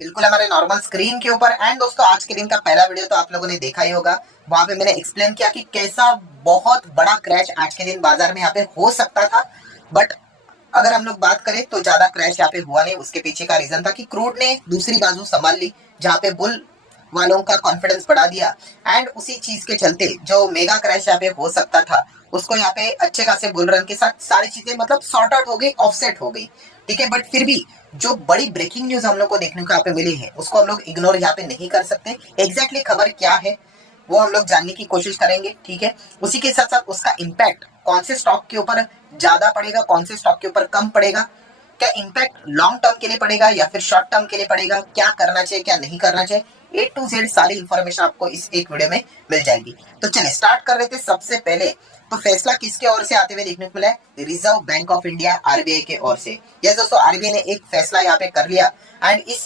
बिल्कुल हमारे normal screen के ऊपर। एंड दोस्तों आज के दिन का पहला वीडियो तो आप लोगों ने देखा ही होगा। वहां पे मैंने एक्सप्लेन किया कि कैसा बहुत बड़ा क्रैश आज के दिन बाजार में यहाँ पे हो सकता था। बट अगर हम लोग बात करें तो ज्यादा क्रैश यहाँ पे हुआ नहीं। उसके पीछे का रीजन था कि क्रूड ने दूसरी बाजू संभाल ली, जहाँ पे बुल वालों का कॉन्फिडेंस बढ़ा दिया। एंड उसी चीज के चलते जो मेगा क्रैश यहाँ पे हो सकता था, उसको यहाँ पे अच्छे खासे बुल रन के साथ सारी चीजें मतलब सॉर्ट आउट हो गई, ऑफसेट हो गई। ठीक है, बट फिर भी जो बड़ी ब्रेकिंग न्यूज हम लोग को देखने को यहाँ पे मिली है, उसको हम लोग इग्नोर यहाँ पे नहीं कर सकते। एग्जैक्टली खबर क्या है वो हम लोग जानने की कोशिश करेंगे। ठीक है, उसी के साथ साथ उसका इम्पैक्ट कौन से स्टॉक के ऊपर ज्यादा पड़ेगा, कौन से स्टॉक के ऊपर कम पड़ेगा, क्या इम्पैक्ट लॉन्ग टर्म के लिए पड़ेगा या फिर शॉर्ट टर्म के लिए पड़ेगा, क्या करना चाहिए क्या नहीं करना चाहिए, ए टू जेड सारी इंफॉर्मेशन आपको इस एक वीडियो में मिल जाएगी। तो चलिए स्टार्ट कर रहे थे। सबसे पहले तो फैसला किसके ओर से आते हुए देखने को मिला है? Reserve bank of India RBI के ओर से। यस दोस्तों, आरबीआई ने एक फैसला यहाँ पे कर लिया। एंड इस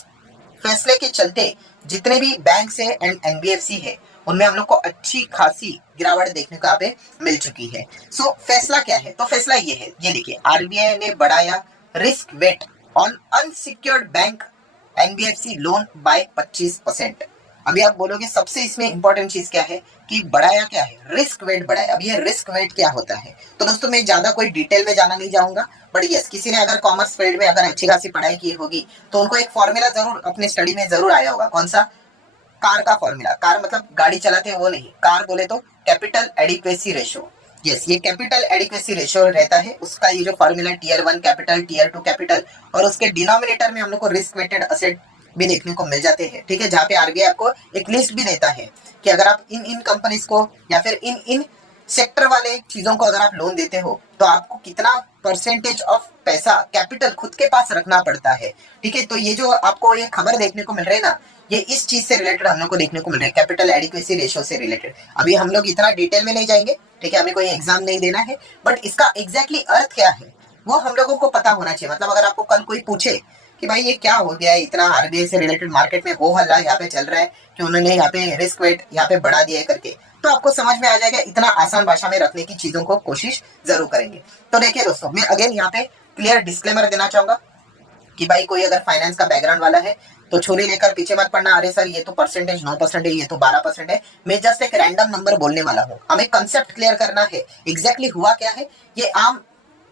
फैसले के चलते जितने भी बैंक है एंड एनबीएफसी है, उनमें हम लोग को अच्छी खासी गिरावट देखने को यहाँ पे मिल चुकी है। सो फैसला क्या है? तो फैसला ये है, ये देखिए, आरबीआई ने बढ़ाया risk wait on unsecured bank NBFC loan by 25%। अभी आप बोलोगे सबसे इसमें इंपॉर्टेंट चीज क्या है कि बढ़ाया क्या है? रिस्क वेट बढ़ाया। अब ये रिस्क वेट क्या होता है? तो दोस्तों मैं ज्यादा कोई डिटेल में जाना नहीं चाहूंगा, बट यस, किसी ने अगर कॉमर्स फील्ड में अगर अच्छी खासी पढ़ाई की होगी तो उनको एक फॉर्मूला जरूर अपने स्टडी में जरूर आया होगा। कौन सा? कार का फॉर्मूला। कार मतलब गाड़ी चलाते हैं वो नहीं, कार बोले तो कैपिटल एडिक्वेसी रेशो। यस, ये कैपिटल एडिक्वेसी रेशो रहता है, उसका ये जो formula tier 1 capital, tier 2 capital, और उसके डिनोमिनेटर में हम लोग को रिस्क वेटेड असेट भी देखने को मिल जाते हैं। ठीक है, जहाँ पे आरबीआई आपको एक लिस्ट भी देता है कि अगर आप इन इन कंपनीज को या फिर इन इन सेक्टर वाले चीजों को अगर आप लोन देते हो तो आपको कितना परसेंटेज ऑफ पैसा कैपिटल खुद के पास रखना पड़ता है। ठीक है, तो ये जो आपको ये खबर देखने को मिल रही है ना, ये इस चीज से रिलेटेड हम लोग को देखने को मिल रहा है, कैपिटल एडिक्वेसी रेशियो से रिलेटेड। अभी हम लोग इतना डिटेल में नहीं जाएंगे, ठीक है, हमें कोई एग्जाम नहीं देना है, बट इसका एग्जैक्टली अर्थ क्या है वो हम लोगों को पता होना चाहिए। मतलब अगर आपको कल कोई पूछे कि भाई ये क्या हो गया है, इतना आरबीआई से रिलेटेड मार्केट में हो हल्ला यहाँ पे चल रहा है कि उन्होंने यहाँ पे रिस्क वेट यहाँ पे बढ़ा दिया है करके, तो आपको समझ में आ जाएगा। इतना आसान भाषा में रखने की चीजों को कोशिश जरूर करेंगे। तो देखिए दोस्तों, मैं अगेन यहाँ पे क्लियर डिस्क्लेमर देना चाहूंगा कि भाई कोई अगर फाइनेंस का बैकग्राउंड वाला है तो छुरी लेकर पीछे मत पड़ना, अरे सर ये तो परसेंटेज 9% है, ये तो 12% है। मैं जस्ट एक रैंडम नंबर बोलने वाला हूँ, हमें कंसेप्ट क्लियर करना है, एग्जैक्टली हुआ क्या है, ये आम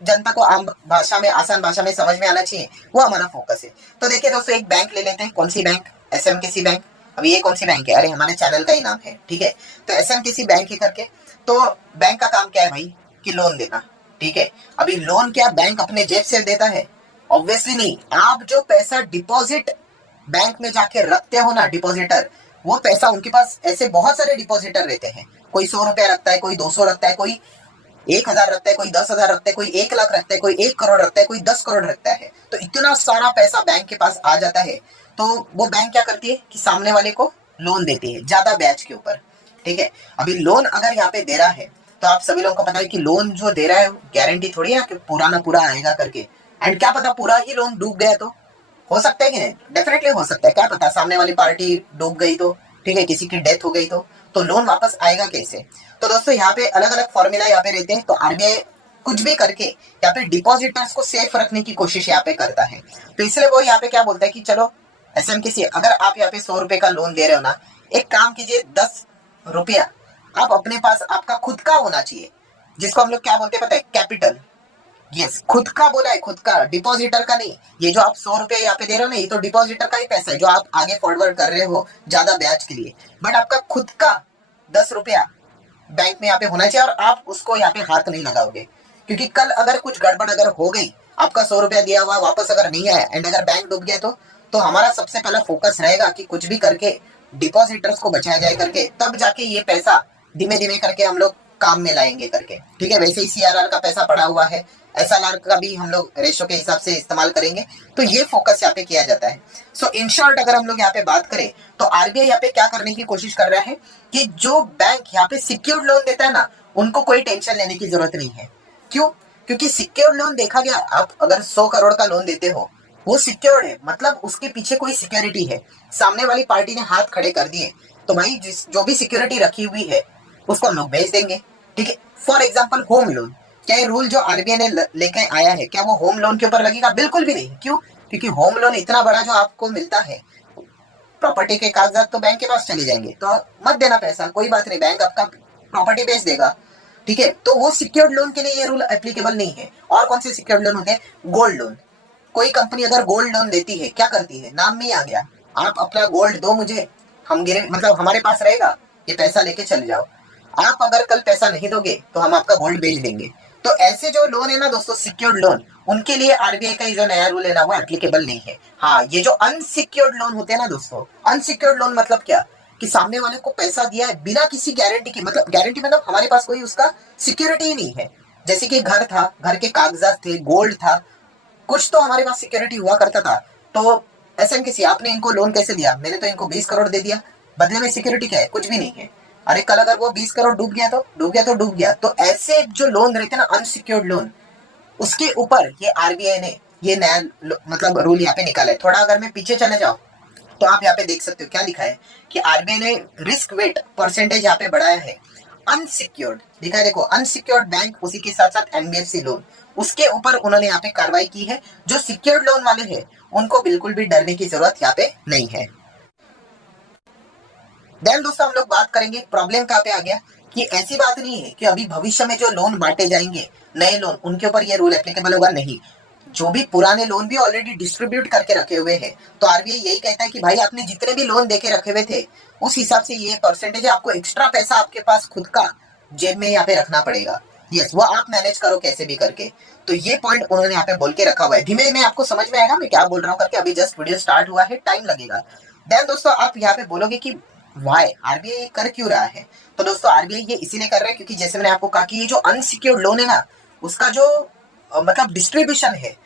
जनता को आम भाषा में, आसान भाषा में समझ में आना चाहिए, वो हमारा फोकस है। तो देखिए दोस्तों, एक बैंक ले लेते हैं। कौन सी बैंक? SMKC bank. अब ये कौन सी बैंक है? अरे हमारे चैनल का ही नाम है, ठीक है। तो एसएमकेसी बैंक है करके, तो बैंक का काम क्या है भाई? कि लोन देना। ठीक है, अभी लोन क्या बैंक अपने जेब से देता है? ऑब्वियसली नहीं। आप जो पैसा डिपॉजिट बैंक में जाके रखते हो ना, डिपॉजिटर, वो पैसा उनके पास ऐसे बहुत सारे डिपॉजिटर रहते हैं। कोई 100 रुपया रखता है, कोई 200 रखता है, कोई 1,000 रखता है, कोई 10,000 रखता है, कोई 1 लाख रखता है, कोई 1 करोड़ रखता है, कोई 10 करोड़ रखता है। तो इतना सारा पैसा बैंक के पास आ जाता है, तो वो बैंक क्या करती है कि सामने वाले को लोन देती है ज्यादा ब्याज के ऊपर। ठीक है, अभी लोन अगर यहाँ पे दे रहा है तो आप सभी लोगों को पता है कि लोन जो दे रहा है गारंटी थोड़ी है कि पूरा ना पूरा आएगा करके। एंड क्या पता पूरा ही लोन डूब गया तो? हो सकता है कि नहीं? डेफिनेटली हो सकता है। क्या पता सामने वाली पार्टी डूब गई तो, ठीक है, किसी की डेथ हो गई तो लोन वापस आएगा कैसे? तो दोस्तों यहाँ पे अलग अलग फॉर्मूला यहाँ पे रहते हैं। तो आरबीआई कुछ भी करके यहाँ पे डिपॉजिटर्स को सेफ रखने की कोशिश यहाँ पे करता है। तो इसलिए वो यहाँ पे क्या बोलता है कि चलो एसएमकेसी, अगर आप यहाँ पे 100 रुपए का लोन दे रहे हो ना, एक काम कीजिए, 10 रुपया आप अपने पास आपका खुद का होना चाहिए, जिसको हम लोग क्या बोलते हैं पता है? कैपिटल। यस, खुद का बोला है, खुद का, डिपॉजिटर का नहीं। ये जो आप 100 रुपया यहाँ पे दे रहे हो ना, ये तो डिपॉजिटर का ही पैसा है जो आप आगे फॉरवर्ड कर रहे हो ज्यादा ब्याज के लिए। बट आपका खुद का 10 रुपया बैंक में यहाँ पे होना चाहिए, और आप उसको यहाँ पे हाथ नहीं लगाओगे, क्योंकि कल अगर कुछ गड़बड़ अगर हो गई, आपका 100 रुपया दिया हुआ वापस अगर नहीं आया एंड अगर बैंक डूब गया तो हमारा सबसे पहला फोकस रहेगा कि कुछ भी करके डिपॉजिटर्स को बचाया जाए करके, तब जाके ये पैसा धीमे धीमे करके हम लोग काम में लाएंगे करके। ठीक है, वैसे ही सीआरआर का पैसा पड़ा हुआ है, एसएलआर का भी हम लोग रेशो के हिसाब से इस्तेमाल करेंगे। तो ये फोकस यहाँ पे किया जाता है। सो इन शॉर्ट अगर हम लोग यहाँ पे बात करें तो आरबीआई यहाँ पे क्या करने की कोशिश कर रहा है कि जो बैंक यहाँ पे सिक्योर्ड लोन देता है ना, उनको कोई टेंशन लेने की जरूरत नहीं है। क्यों? क्योंकि सिक्योर्ड लोन देखा गया, आप अगर 100 करोड़ का लोन देते हो, वो सिक्योर्ड है, मतलब उसके पीछे कोई सिक्योरिटी है, सामने वाली पार्टी ने हाथ खड़े कर दिए तो भाई जो भी सिक्योरिटी रखी हुई है उसको हम लोग भेज देंगे। ठीक है, फॉर एग्जाम्पल होम लोन, क्या ये रूल जो आरबीआई ने लेके आया है क्या वो होम लोन के ऊपर लगेगा? बिल्कुल भी नहीं। क्यों? क्योंकि होम लोन इतना बड़ा जो आपको मिलता है, प्रॉपर्टी के कागजात तो बैंक के पास चले जाएंगे, तो मत देना पैसा, कोई बात नहीं, बैंक आपका प्रॉपर्टी बेच देगा। ठीक है, तो वो सिक्योर्ड लोन के लिए ये रूल एप्लीकेबल नहीं है। और कौन से सिक्योर्ड लोन होते हैं? Gold loan. कोई कंपनी अगर गोल्ड लोन देती है, क्या करती है, नाम में ही आ गया, आप अपना गोल्ड दो मुझे, हम गिरे मतलब हमारे पास रहेगा, ये पैसा लेके चले जाओ। आप अगर कल पैसा नहीं दोगे तो हम आपका गोल्ड बेच देंगे। तो ऐसे जो लोन है ना दोस्तों, सिक्योर्ड लोन, उनके लिए आरबीआई का जो नया रूल है ना, वो एप्लीकेबल नहीं है। हाँ, ये जो अनसिक्योर्ड लोन होते हैं ना दोस्तों, अनसिक्योर्ड लोन मतलब क्या, कि सामने वाले को पैसा दिया है बिना किसी गारंटी की, मतलब गारंटी मतलब हमारे पास कोई उसका सिक्योरिटी ही नहीं है। जैसे कि घर था, घर के कागजात थे, गोल्ड था, कुछ तो हमारे पास सिक्योरिटी हुआ करता था। तो एसएमकेसी आपने इनको लोन कैसे दिया? मैंने तो इनको 20 करोड़ दे दिया, बदले में सिक्योरिटी क्या है? कुछ भी नहीं है। अरे कल अगर वो 20 करोड़ डूब गया तो डूब गया तो डूब गया। तो ऐसे जो लोन रहते हैं ना, अनसिक्योर्ड लोन, उसके ऊपर ये आरबीआई ने ये नया मतलब रूल यहाँ पे निकाला है। थोड़ा अगर मैं पीछे चले जाऊं तो आप यहाँ पे देख सकते हो क्या लिखा है कि आरबीआई ने रिस्क वेट परसेंटेज यहाँ पे बढ़ाया है। अनसिक्योर्ड लिखा है, देखो, अनसिक्योर्ड बैंक, उसी के साथ साथ एनबीएफसी लोन, उसके ऊपर उन्होंने यहाँ पे कार्रवाई की है। जो सिक्योर्ड लोन वाले हैं उनको बिल्कुल भी डरने की जरूरत यहाँ पे नहीं है। देन दोस्तों हम लोग बात करेंगे प्रॉब्लम कहाँ पे आ गया, कि ऐसी बात नहीं है कि अभी भविष्य में जो लोन बांटे जाएंगे नए लोन, उनके ऊपर ये रूल एप्लीकेबल होगा, नहीं। जो भी पुराने लोन भी ऑलरेडी डिस्ट्रीब्यूट करके रखे हुए हैं, तो आरबीआई यही कहता है कि भाई आपने जितने भी लोन देके रखे हुए थे उस हिसाब से ये परसेंटेज है, आपको एक्स्ट्रा पैसा आपके पास खुद का जेब में यहाँ पे रखना पड़ेगा। यस, वो आप मैनेज करो कैसे भी करके। तो ये पॉइंट उन्होंने यहाँ पे बोल के रखा हुआ है। धीमे धीमे आपको समझ में आएगा मैं क्या बोल रहा हूँ करके, अभी जस्ट वीडियो स्टार्ट हुआ है, टाइम लगेगा। देन दोस्तों आप यहाँ पे बोलोगे कि वाई आरबीआई कर क्यों रहा है? तो दोस्तों आरबीआई ये इसीलिए कर रहा है क्योंकि जैसे मैंने आपको कहा कि ये जो अनसिक्योर्ड लोन है ना, उसका जो मतलब डिस्ट्रीब्यूशन है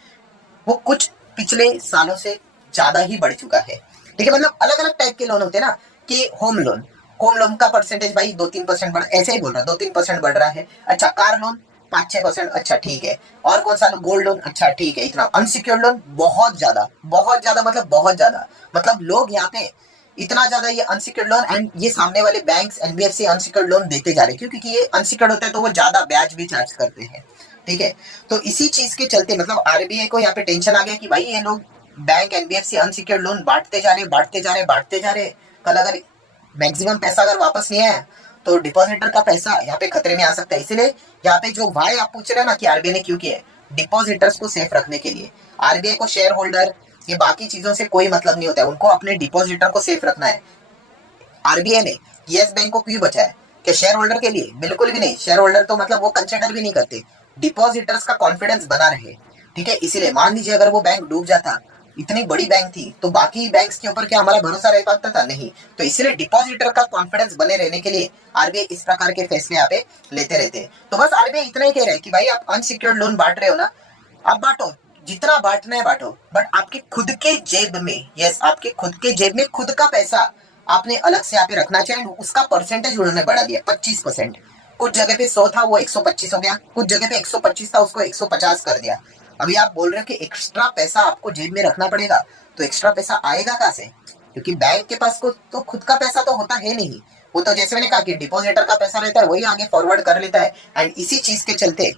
वो कुछ पिछले सालों से ज्यादा ही बढ़ चुका है। ठीक है, मतलब अलग अलग टाइप के लोन होते हैं ना, कि होम लोन का परसेंटेज भाई 2-3% बढ़, ऐसे ही बोल रहा है 2-3% बढ़ रहा है। अच्छा, कार लोन 5-6%, अच्छा ठीक है। और कौन सा गोल्ड लोन, अच्छा ठीक है। इतना अनसिक्योर्ड लोन बहुत ज्यादा, बहुत ज्यादा, मतलब बहुत ज्यादा, मतलब लोग यहाँ पे इतना ज्यादा ये अनसिक्योर्ड लोन, एंड ये सामने वाले बैंक्स एनबीएफसी अनसिक्योर्ड लोन देते जा रहे हैं, क्योंकि ये अनसिक्योर्ड होता है तो वो ज्यादा ब्याज भी चार्ज करते हैं। ठीक है, तो इसी चीज के चलते मतलब आरबीआई को यहाँ पे टेंशन आ गया कि भाई ये लोग बैंक एनबीएफसी अनसिक्योर्ड लोन बांटते जा रहे, बांटते जा रहे, बांटते जा रहे। कल अगर मैक्सिमम पैसा अगर वापस नहीं आया तो डिपॉजिटर का पैसा यहाँ पे खतरे में आ सकता है। इसीलिए यहाँ पे जो वाई आप पूछ रहे हैं ना कि आरबीआई ने क्यों किया है, डिपॉजिटर्स को सेफ रखने के लिए। आरबीआई को शेयर होल्डर ये बाकी चीजों से कोई मतलब नहीं होता है, उनको अपने डिपॉजिटर को सेफ रखना है। आरबीआई ने यस बैंक को क्यों बचाया? क्या शेयर होल्डर के लिए? बिल्कुल भी नहीं। शेयर होल्डर तो मतलब वो कंसिडर भी नहीं करते, डिपॉजिटर्स का कॉन्फिडेंस बना रहे। ठीक है, इसीलिए मान लीजिए अगर वो बैंक डूब जाता, इतनी बड़ी बैंक थी, तो बाकी बैंक्स के ऊपर क्या हमारा भरोसा रह पाता था? नहीं। तो इसलिए डिपॉजिटर का कॉन्फिडेंस बने रहने के लिए आरबीआई इस प्रकार के फैसले यहाँ पे लेते रहते हैं। तो बस आरबीआई इतना ही कह रहा है कि भाई आप अनसिक्योर्ड लोन बांट रहे हो ना, आप बांटो, जितना बांटना है बांटो, बट आपके खुद के जेब में, यस, आपके खुद के जेब में खुद का पैसा आपने अलग से यहाँ पे रखना चाहिए। उसका परसेंटेज उन्होंने बढ़ा दिया 25%। कुछ जगह पे 100 था वो 125 हो गया, कुछ जगह पे 125 था उसको 150 कर दिया। अभी आप बोल रहे हो कि एक्स्ट्रा पैसा आपको जेब में रखना पड़ेगा, तो एक्स्ट्रा पैसा आएगा कहाँ से? क्योंकि बैंक के पास को तो खुद का पैसा तो होता है नहीं। वो तो जैसे मैंने कहा कि डिपॉजिटर का पैसा रहता है, वही आगे फॉरवर्ड कर लेता है। एंड इसी चीज के चलते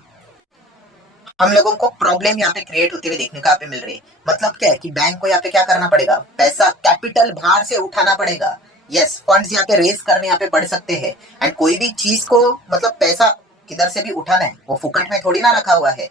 हम लोगों को प्रॉब्लम यहाँ पे क्रिएट होते हुए देखने को यहाँ पे मिल रही है। मतलब क्या है कि बैंक को यहाँ पे क्या करना पड़ेगा, पैसा कैपिटल बाहर से उठाना पड़ेगा। यस, फंड्स यहाँ पे रेज करने यहाँ पे पड़ सकते हैं। एंड कोई भी चीज को मतलब पैसा किधर से भी उठाना है, वो फुकट में थोड़ी ना रखा हुआ है,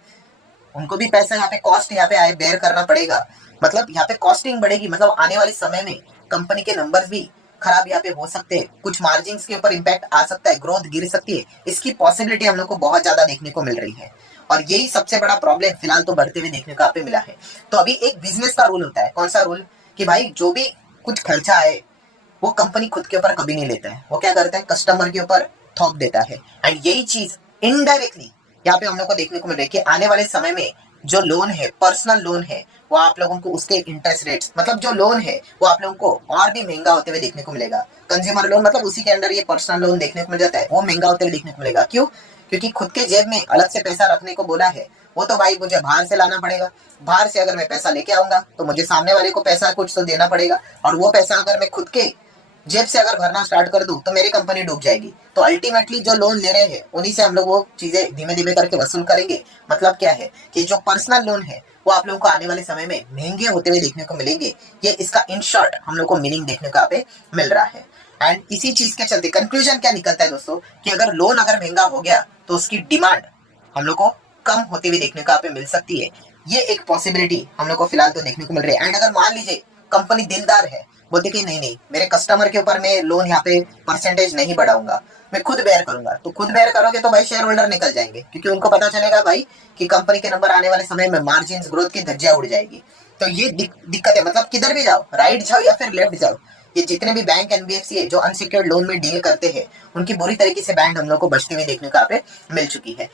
उनको भी पैसा यहाँ पे कॉस्ट यहाँ पे आए बेयर करना पड़ेगा। मतलब यहाँ पे कॉस्टिंग बढ़ेगी, मतलब आने वाले समय में कंपनी के नंबर्स भी खराब यहाँ पे हो सकते हैं, कुछ मार्जिन के ऊपर इम्पैक्ट आ सकता है, ग्रोथ गिर सकती है। इसकी पॉसिबिलिटी हम लोग को बहुत ज्यादा देखने को मिल रही है, और यही सबसे बड़ा प्रॉब्लम फिलहाल तो बढ़ते हुए देखने को यहाँ पे मिला है। तो अभी एक बिजनेस का रूल होता है, कौन सा रूल, कि भाई जो भी कुछ खर्चा आए वो कंपनी खुद के ऊपर कभी नहीं लेता है, वो क्या करता है, कस्टमर के ऊपर थोप देता है। एंड यही चीज इनडायरेक्टली यहाँ पे हम लोग को देखने को मिल रहा है कि आने वाले समय में जो लोन है, पर्सनल लोन है, वो आप लोगों को उसके इंटरेस्ट रेट्स, मतलब जो लोन है वो आप लोगों को और भी महंगा होते हुए देखने को मिलेगा। कंज्यूमर लोन मतलब उसी के अंदर ये पर्सनल लोन देखने को मिल जाता है, वो महंगा होते हुए देखने को मिलेगा। क्यों? क्योंकि खुद के जेब में अलग से पैसा रखने को बोला है, वो तो भाई मुझे बाहर से लाना पड़ेगा। बाहर से अगर मैं पैसा लेके आऊंगा तो मुझे सामने वाले को पैसा कुछ तो देना पड़ेगा, और वो पैसा अगर मैं खुद के जेब से अगर भरना स्टार्ट कर दूं तो मेरी कंपनी डूब जाएगी। तो अल्टीमेटली जो लोन ले रहे हैं उन्हीं से हम लोग वो चीजें धीमे धीमे करके वसूल करेंगे। मतलब क्या है कि जो पर्सनल लोन है वो आप लोगों को आने वाले समय में महंगे होते हुए देखने को मिलेंगे। ये इसका इन शॉर्ट हम लोग को मीनिंग देखने को यहाँ पे मिल रहा है। एंड इसी चीज के चलते कंक्लूजन क्या निकलता है दोस्तों कि अगर लोन अगर महंगा हो गया तो उसकी डिमांड हम लोग को कम होते हुए देखने को यहाँ पे मिल सकती है। ये एक पॉसिबिलिटी हम लोग को फिलहाल तो देखने को मिल रही है। एंड अगर मान लीजिए कंपनी दिलदार है, बोलते कि नहीं नहीं मेरे कस्टमर के ऊपर मैं लोन यहाँ पे परसेंटेज नहीं बढ़ाऊंगा, मैं खुद बेयर करूंगा, तो खुद बेयर करोगे तो भाई शेयर होल्डर निकल जाएंगे, क्योंकि उनको पता चलेगा भाई कि कंपनी के नंबर आने वाले समय में मार्जिन ग्रोथ की धज्जियां उड़ जाएगी। तो ये दिक्कत है। मतलब किधर भी जाओ, राइट जाओ या फिर लेफ्ट जाओ, ये जितने भी बैंक एनबीएफसी है जो अनसिक्योर्ड लोन में डील करते हैं उनकी बुरी तरीके से बैंड हम लोग को बचते हुए देखने को यहाँ पे मिल चुकी है।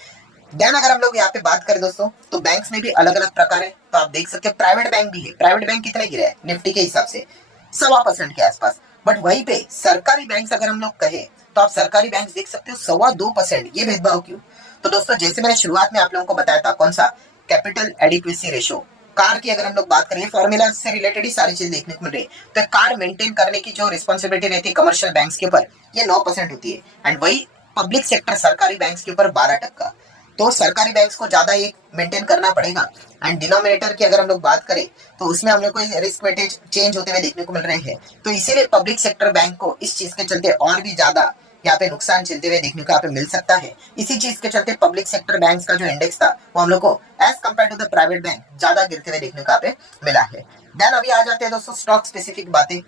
देन अगर हम लोग यहाँ पे बात करें दोस्तों तो बैंक्स में भी अलग अलग प्रकार है। तो आप देख सकते हो प्राइवेट बैंक भी है। प्राइवेट बैंक कितने गिरे हैं निफ्टी के हिसाब से 1.25% के आसपास। बट वहीं पे सरकारी बैंक अगर हम लोग कहे तो आप सरकारी बैंक देख सकते हो 2.25%। ये भेदभाव क्यों? तो दोस्तों जैसे मैंने शुरुआत में आप लोगों को बताया था कौन सा कैपिटल एडिक्वेसी रेशो, कार की अगर हम लोग बात करें फॉर्मूला से रिलेटेड ही सारी चीज देखने को मिल रही है। तो कार मेंटेन करने की जो रिस्पॉन्सिबिलिटी रहती है कमर्शियल बैंक्स के ऊपर ये 9% होती है। एंड वही पब्लिक सेक्टर सरकारी बैंक्स के ऊपर 12%। तो सरकारी बैंक्स को ज्यादा ये मेंटेन करना पड़ेगा। एंड डिनोमिनेटर की अगर हम लोग बात करें तो उसमें हम लोग को रिस्क वेटेज चेंज होते हुए देखने को मिल रहे हैं। तो इसीलिए पब्लिक सेक्टर बैंक को इस चीज के चलते और भी ज्यादा यहाँ पे नुकसान चलते हुए देखने को यहाँ पे मिल सकता है। इसी चीज के चलते पब्लिक सेक्टर बैंक्स का जो इंडेक्स था वो हम लोग को as compare to the private bank ज्यादा गिरते हुए देखने को यहाँ पे मिला है। देन अभी आ जाते हैं दोस्तों स्टॉक स्पेसिफिक बातें।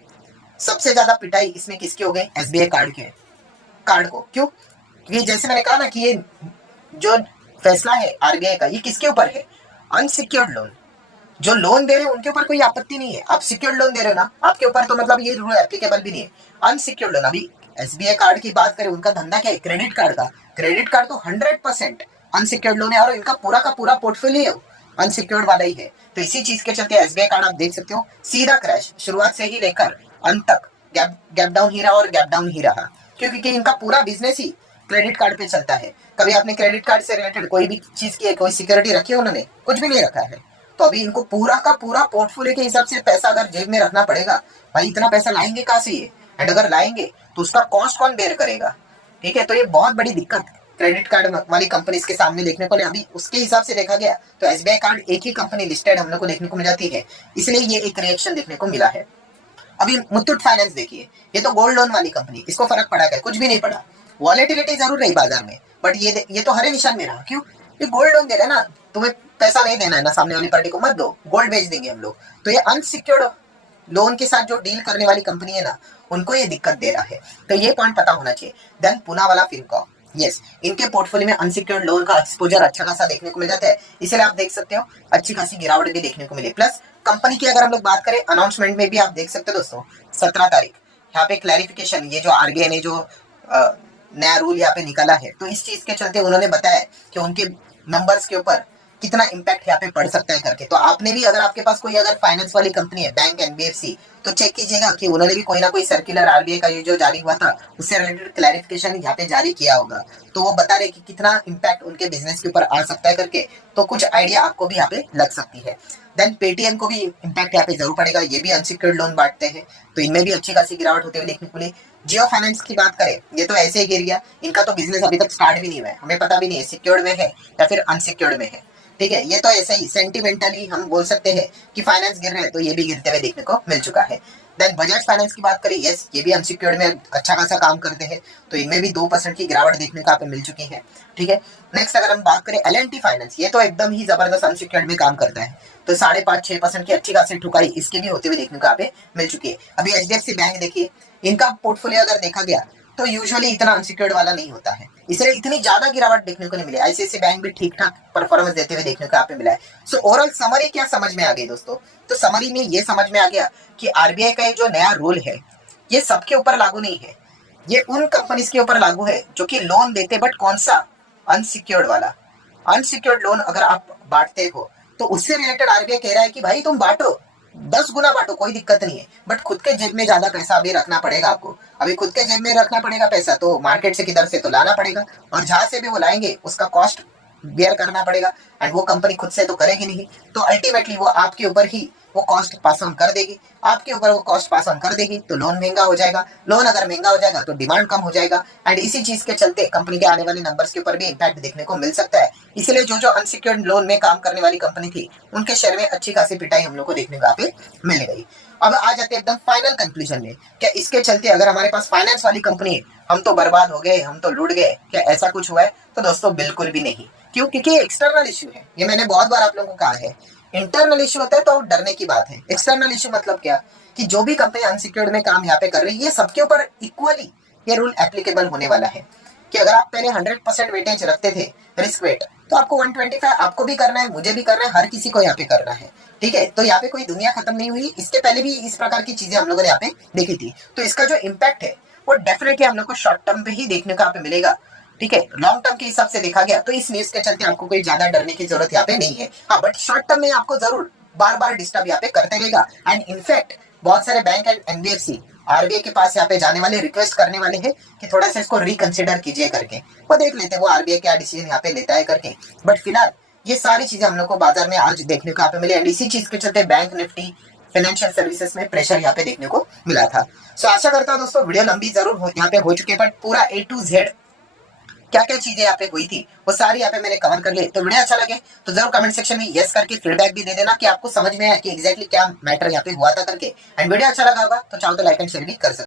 सबसे ज्यादा पिटाई इसमें किसकी हो गई? एसबीआई कार्ड को। क्यों? क्योंकि जैसे मैंने कहा ना कि ये जो फैसला है आरबीआई का ये किसके ऊपर है? Unsecured loan. जो लोन दे रहे हैं उनके ऊपर कोई आपत्ति नहीं है। आप सिक्योर्ड लोन दे रहे हो ना, आपके ऊपर तो मतलब ये रूल एप्लीकेबल भी नहीं है। अनसिक्योर्ड लोन, अभी एसबीआई कार्ड की बात करें, उनका धंधा क्या है? क्रेडिट कार्ड का। क्रेडिट कार्ड तो 100% अनसिक्योर्ड लोन है और इनका पूरा का पूरा पोर्टफोलियो अनसिक्योर्ड वाला ही है। तो इसी चीज के चलते एसबीआई कार्ड आप देख सकते हो सीधा क्रैश शुरुआत से ही लेकर अंत तक गैप डाउन ही रहा और गैप डाउन ही रहा। क्योंकि इनका पूरा बिजनेस ही क्रेडिट कार्ड पे चलता है। कभी आपने क्रेडिट कार्ड से रिलेटेड कोई भी चीज की है, कोई सिक्योरिटी रखी है? उन्होंने कुछ भी नहीं रखा है। तो अभी इनको पूरा का पूरा पोर्टफोलियो के हिसाब से पैसा अगर जेब में रखना पड़ेगा, भाई इतना पैसा लाएंगे कहाँ से ये? एंड अगर लाएंगे तो उसका कॉस्ट कौन बेयर करेगा? ठीक है, तो ये बहुत बड़ी दिक्कत क्रेडिट कार्ड वाली कंपनीज के सामने देखने को नहीं। अभी उसके हिसाब से देखा गया तो एसबीआई कार्ड एक ही कंपनी लिस्टेड हम लोग को देखने को मिल जाती है, इसलिए ये एक रिएक्शन देखने को मिला है। अभी मुथूट फाइनेंस देखिए, ये तो गोल्ड लोन वाली कंपनी, इसको फर्क पड़ा क्या? कुछ भी नहीं पड़ा। वॉलेटिलिटी जरूर रही बाजार में, बट ये तो हरे निशान में रहा। क्यों? ये गोल्ड लोन दे रहे ना, तुम्हें पैसा नहीं देना है ना सामने वाली पार्टी को, मत दो, गोल्ड बेच देंगे हम लोग। तो ये अनसिक्योर्ड लोन के साथ जो डील करने वाली कंपनी है ना, उनको ये दिक्कत दे रहा है। तो ये पॉइंट पता होना चाहिए। देन पूना वाला फिनकॉर्प, यस, इनके पोर्टफोलियो में अनसिक्योर्ड लोन का एक्सपोजर अच्छा खासा देखने को मिल जाता है, इसलिए आप देख सकते हो अच्छी खासी गिरावट भी देखने को मिली। प्लस कंपनी की अगर हम लोग बात करें अनाउंसमेंट में भी आप देख सकते हो दोस्तों 17 तारीख यहाँ पे क्लैरिफिकेशन, ये जो आरबीआई ने जो नया रूल यहाँ पे निकाला है, तो इस चीज के चलते उन्होंने बताया कि उनके नंबर्स के ऊपर कितना इम्पैक्ट यहाँ पे पड़ सकता है करके। तो आपने भी अगर आपके पास कोई अगर फाइनेंस वाली कंपनी है, बैंक, एनबीएफसी, तो चेक कीजिएगा कि उन्होंने भी कोई ना कोई सर्कुलर आरबीआई का ये जो जारी हुआ था उससे रिलेटेड क्लैरिफिकेशन यहाँ पे जारी किया होगा। तो वो बता रहे कि कितना इम्पैक्ट उनके बिजनेस के ऊपर आ सकता है करके, तो कुछ आइडिया आपको भी यहाँ पे लग सकती है। देन पेटीएम को भी इम्पैक्ट यहाँ पे जरूर पड़ेगा, ये भी अनसिक्योर्ड लोन बांटते हैं, तो इनमें भी अच्छी खासी गिरावट होते हुए देखने को मिली। जियो फाइनेंस की बात करें, ये तो ऐसे ही गिर गया, इनका तो बिजनेस अभी तक स्टार्ट भी नहीं हुआ है, हमें पता भी नहीं है सिक्योर्ड में है या फिर अनसिक्योर्ड में है। ठीक है, ये तो ऐसे ही सेंटिमेंटली हम बोल सकते हैं कि फाइनेंस गिर रहे हैं, तो ये भी गिरते हुए देखने को मिल चुका है। देन बजाज फाइनेंस की बात करें, यस, ये भी अनसिक्योर्ड में अच्छा खासा काम करते हैं, तो इनमें भी 2% की गिरावट देखने को आपको मिल चुकी है। ठीक है, नेक्स्ट अगर हम बात करें एल&टी फाइनेंस, ये तो एकदम ही जबरदस्त अनसिक्योर्ड में काम करता है, तो 5.5-6% की अच्छी खासी ठुकाई इसके भी होते हुए देखने को आपको मिल चुकी है। अभी एचडीएफसी बैंक देखिए, इनका पोर्टफोलियो अगर देखा गया तो यूजुअली इतना अनसिक्योर्ड वाला नहीं होता है, इसलिए इतनी ज्यादा गिरावट देखने को नहीं मिली। आईसीआईसीआई बैंक भी ठीक ठाक परफॉर्मेंस देते हुए देखने को यहाँ पे मिला है। सो ओवरऑल समरी क्या समझ में आ गई दोस्तों? तो समरी में ये समझ में आ गया कि आरबीआई का ये जो नया रूल है ये सबके ऊपर लागू नहीं है, ये उन कंपनीज के ऊपर लागू है जो कि लोन देते, बट कौन सा? अनसिक्योर्ड वाला। अनसिक्योर्ड लोन अगर आप बांटते हो तो उससे रिलेटेड आरबीआई कह रहा है कि भाई तुम बांटो, 10 गुना बांटो, कोई दिक्कत नहीं है, बट खुद के जेब में ज्यादा पैसा अभी रखना पड़ेगा आपको। अभी खुद के जेब में रखना पड़ेगा पैसा, तो मार्केट से किधर से तो लाना पड़ेगा, और जहां से भी वो लाएंगे उसका कॉस्ट बेयर करना पड़ेगा, एंड वो कंपनी खुद से तो करेगी नहीं, तो अल्टीमेटली वो आपके ऊपर ही वो कॉस्ट पास ऑन कर देगी, आपके ऊपर वो कॉस्ट पास ऑन कर देगी, तो लोन महंगा हो जाएगा। लोन अगर महंगा हो जाएगा तो डिमांड कम हो जाएगा, एंड इसी चीज के चलते कंपनी के आने वाले नंबर्स के ऊपर भी इम्पैक्ट देखने को मिल सकता है। इसलिए जो जो अनसिक्योर्ड लोन में काम करने वाली कंपनी थी, उनके शेयर में अच्छी खासी पिटाई हम लोग को देखने को यहाँ पे मिल गई। अब आ जाते हैं एकदम फाइनल कंक्लूजन में, क्या इसके चलते अगर हमारे पास फाइनेंस वाली कंपनी है, हम तो बर्बाद हो गए, हम तो लूट गए, क्या ऐसा कुछ हुआ है? तो दोस्तों बिल्कुल भी नहीं। क्यों? क्योंकि एक्सटर्नल इश्यू है, ये मैंने बहुत बार आप लोगों को कहा है। इंटरनल इश्यू होता है तो डरने की बात है, एक्सटर्नल इश्यू मतलब क्या, कि जो भी कंपनी अनसिक्योर्ड में काम यहाँ पे कर रही है, ये सबके ऊपर इक्वली ये रूल एप्लीकेबल होने वाला है। कि अगर आप पहले 100% वेटेज रखते थे रिस्क वेट, तो आपको 125 आपको भी करना है, मुझे भी करना है, हर किसी को यहाँ पे करना है। ठीक है, तो यहाँ पे कोई दुनिया खत्म नहीं हुई, इसके पहले भी इस प्रकार की चीजें हम लोगों ने यहाँ पे देखी थी। तो इसका जो इम्पैक्ट है वो डेफिनेटली हम लोग को शॉर्ट टर्म पे ही देखने को यहाँ पे मिलेगा। ठीक है, लॉन्ग टर्म के हिसाब से देखा गया तो इस न्यूज के चलते आपको कोई ज्यादा डरने की जरूरत यहाँ पे नहीं है। हाँ, बट शॉर्ट टर्म में आपको जरूर बार बार डिस्टर्ब यहाँ पे करते रहेगा। एंड इनफैक्ट बहुत सारे बैंक एंड एनबीएफसी आरबीआई के पास यहाँ पे जाने वाले, रिक्वेस्ट करने वाले हैं कि थोड़ा सा इसको रिकंसिडर कीजिए करके। वो देख लेते हैं वो आरबीआई क्या डिसीजन यहाँ पे लेता है करके। बट फिलहाल ये सारी चीजें हम लोग को बाजार में आज देखने को यहाँ पे मिले, एंड इसी चीज के चलते बैंक निफ्टी फाइनेंशियल सर्विसेज में प्रेशर यहाँ पे देखने को मिला था। सो आशा करता हूँ दोस्तों वीडियो लंबी जरूर यहाँ पे हो चुकी है, बट पूरा A to Z क्या क्या चीजें यहाँ पे हुई थी वो सारी यहाँ पे मैंने कवर कर ली। तो वीडियो अच्छा लगे तो जरूर कमेंट सेक्शन में यस करके फीडबैक भी दे देना कि आपको समझ में आया कि एग्जैक्टली क्या मैटर यहाँ पे हुआ था करके। एंड वीडियो अच्छा लगा होगा तो चाहो तो लाइक एंड शेयर भी कर सकते।